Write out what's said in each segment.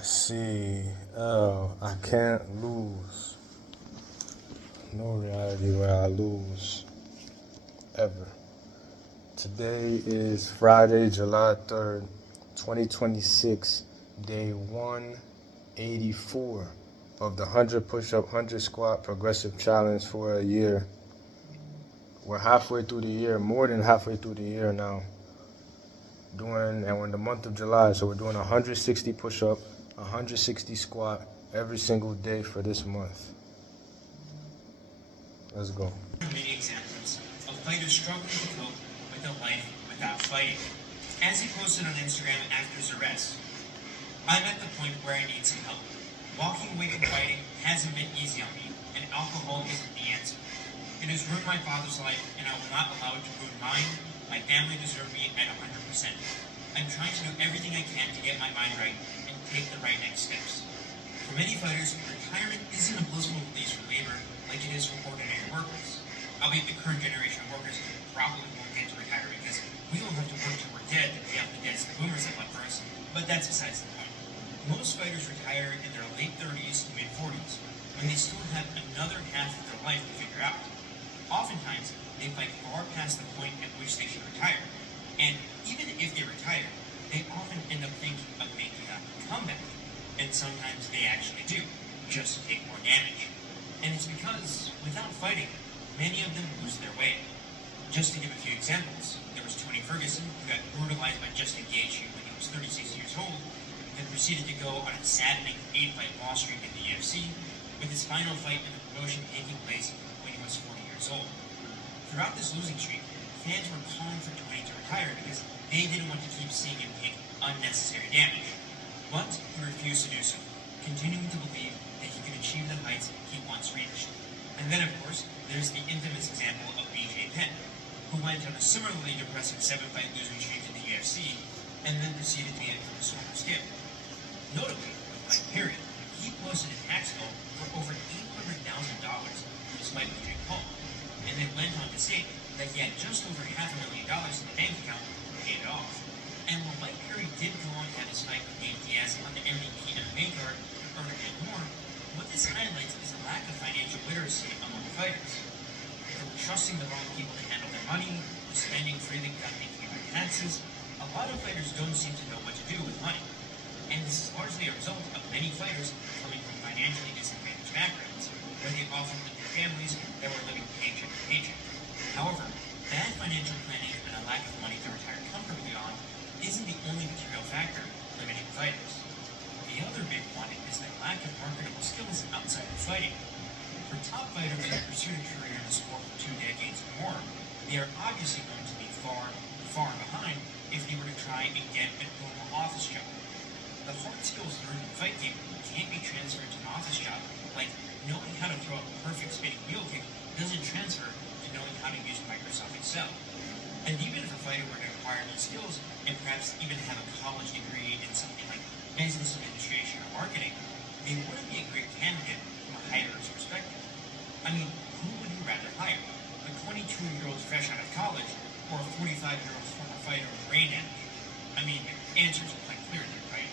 I see. Oh, I can't lose. No reality where I lose. Ever. Today is Friday, July 3rd, 2026, day 184 of the 100 push-up, 100 squat progressive challenge for a year. We're halfway through the year, more than halfway through the year now. And we're in the month of July, so we're doing 160 push-up, 160 squat every single day for this month. Let's go. Many examples of fighters struggling to cope with a life without fighting. As he posted on Instagram after his arrest, "I'm at the point where I need some help. Walking away from fighting hasn't been easy on me, and alcohol isn't the answer. It has ruined my father's life, and I will not allow it to ruin mine. My family deserve me at 100%. I'm trying to do everything I can to get my mind right and take the right next steps." For many fighters, retirement isn't a blissful release from labor like it is for ordinary workers. Albeit the current generation of workers probably won't get to retire because we don't have to work till we're dead to pay off the debts the boomers have left for us, but that's besides the point. Most fighters retire in their late 30s to mid-40s, when they still have another half of their life to figure out. Oftentimes, they fight far past the point at which they should retire, and even if they retire, they often end up thinking of making a comeback, and sometimes they actually do, just to take more damage. And it's because, without fighting, many of them lose their way. Just to give a few examples, there was Tony Ferguson, who got brutalized by Justin Gaethje when he was 36 years old, then proceeded to go on a saddening 8-fight loss streak in the UFC, with his final fight in the promotion taking place when he was 40 years old. Throughout this losing streak, fans were calling for Tony to retire because they didn't want to keep seeing him take unnecessary damage. But he refused to do so, continuing to believe that he could achieve the heights he once reached. And then, of course, there's the infamous example of BJ Penn, who went on a similarly depressing 7-fight losing streak in the UFC, and then proceeded to get a smaller scale. Notably, with Mike Perry, he posted a tax bill for over $800,000 from his fight with Jake Paul, and then went on to say that he had just over $500,000 in the bank account to pay it off. And while Mike Perry did go on to have his fight with Nate Diaz on the MVP MMA card to earn a bit more, what this highlights is a lack of financial literacy among fighters. From trusting the wrong people to handle their money, to spending freely without thinking about taxes, a lot of fighters don't seem to know what to do with money. And this is largely a result of many fighters coming from financially disadvantaged backgrounds, where they often lived in families that were living paycheck to paycheck. However, bad financial planning and a lack of money to retire comfortably on isn't the only material factor limiting fighters. The other big one is the lack of marketable skills outside of fighting. For top fighters who pursue a career in the sport for 2 decades or more, they are obviously going to be far behind if they were to try and get a normal office job. The hard skills learned in the fight game can't be transferred to an office job, like knowing how to throw a perfect spinning wheel kick doesn't transfer to knowing how to use Microsoft Excel. And even if a fighter were to acquire new skills and perhaps even have a college degree in something like business administration or marketing, they wouldn't be a great candidate from a hirer's perspective. I mean, who would you rather hire? A 22-year-old fresh out of college or a 45-year-old former fighter with brain damage? I mean, answers are quite clear there, right?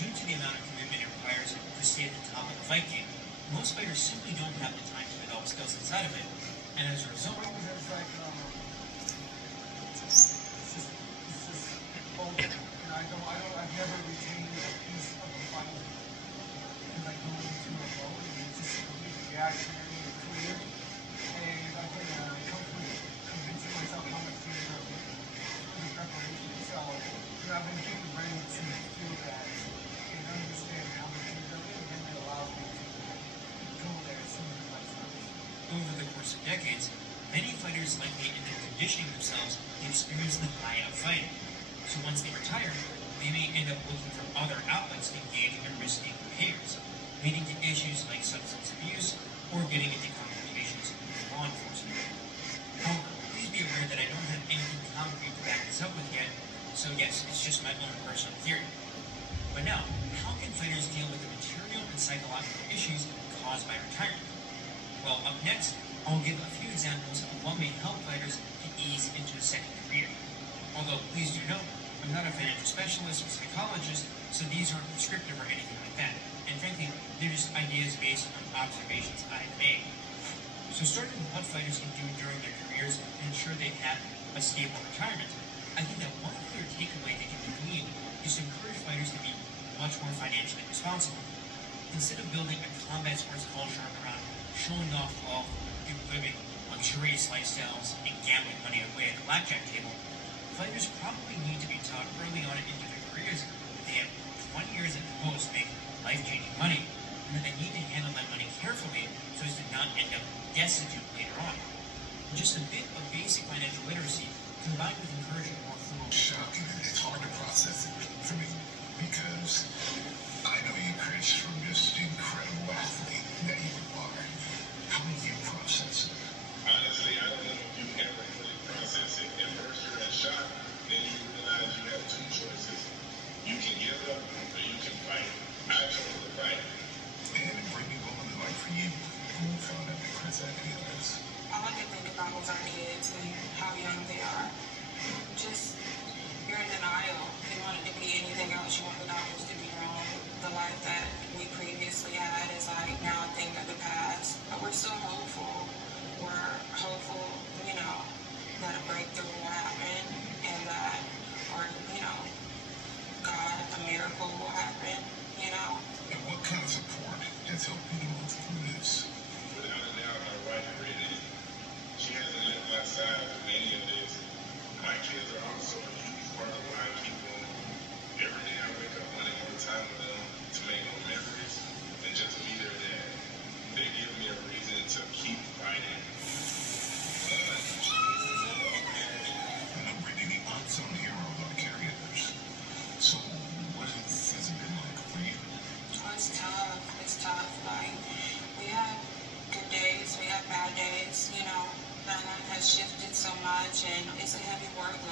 Due to the amount of commitment it requires to stay at the top of the fight game, most fighters simply don't have the time to develop skills inside of it, and as a result, I've never retained a piece of a fight because I go into a mode and it's just completely reactionary and clear. And I can comfortably convincing myself how much to do the preparation itself. And I've been getting ready to feel that and understand how much to do it, and then it allows me to go there as soon as I start. Over the course of decades, many fighters likely end up conditioning themselves to experience the high of fighting. So once they retire, they may end up looking for other outlets to engage in risky behaviors, leading to issues like substance abuse or getting into confrontations with law enforcement. However, please be aware that I don't have anything concrete to back this up with yet, so yes, it's just my own personal theory. But now, how can fighters deal with the material and psychological issues caused by retirement? Well, up next, I'll give a few examples of what may help fighters to ease into a second career. Although, please do note, I'm not a financial specialist or psychologist, so these aren't prescriptive or anything like that. And frankly, they're just ideas based on observations I've made. So starting with what fighters can do during their careers to ensure they have a stable retirement, I think that one clear takeaway that can be gleaned is to encourage fighters to be much more financially responsible. Instead of building a combat sports culture around showing off wealth, living luxurious lifestyles, and gambling money away at the blackjack table, fighters probably need to be taught early on into their careers that they have 20 years at the most to make life-changing money, and that they need to handle that money carefully so as to not end up destitute later on. Just a bit of basic financial literacy combined with encouraging more frugal. Shocking. It's hard to process it for me because I know you, Chris, from this incredible athlete that you are. How do you process it? Honestly, I don't know if you ever really process it. At first you're in shock, then you realize you have two choices. You can give up or you can fight. I chose to fight. And bring me home to like for you. You won't find out that Chris had any of this. All I can think about was our kids and how young they are. Just, you're in denial. You want it to be anything else. You want the doctors to be wrong. The life that we previously had is like now a thing of the past. But we're still hopeful. We're hopeful, that a breakthrough will happen and that, or, God, a miracle will happen, And what kind of support has helped you to move through this? Without a doubt, my wife Brittany, she hasn't left my side for any of this. My kids are also a huge part of why I keep going. Every day I wake up wanting more time with them to make more memories and just be their dad. They give me a reason to keep fighting. I know Brittany, unsung heroes are caregivers. So, what has it been like for you? It's tough. It's tough. Like, we have good days, we have bad days, My life has shifted so much and it's a heavy workload.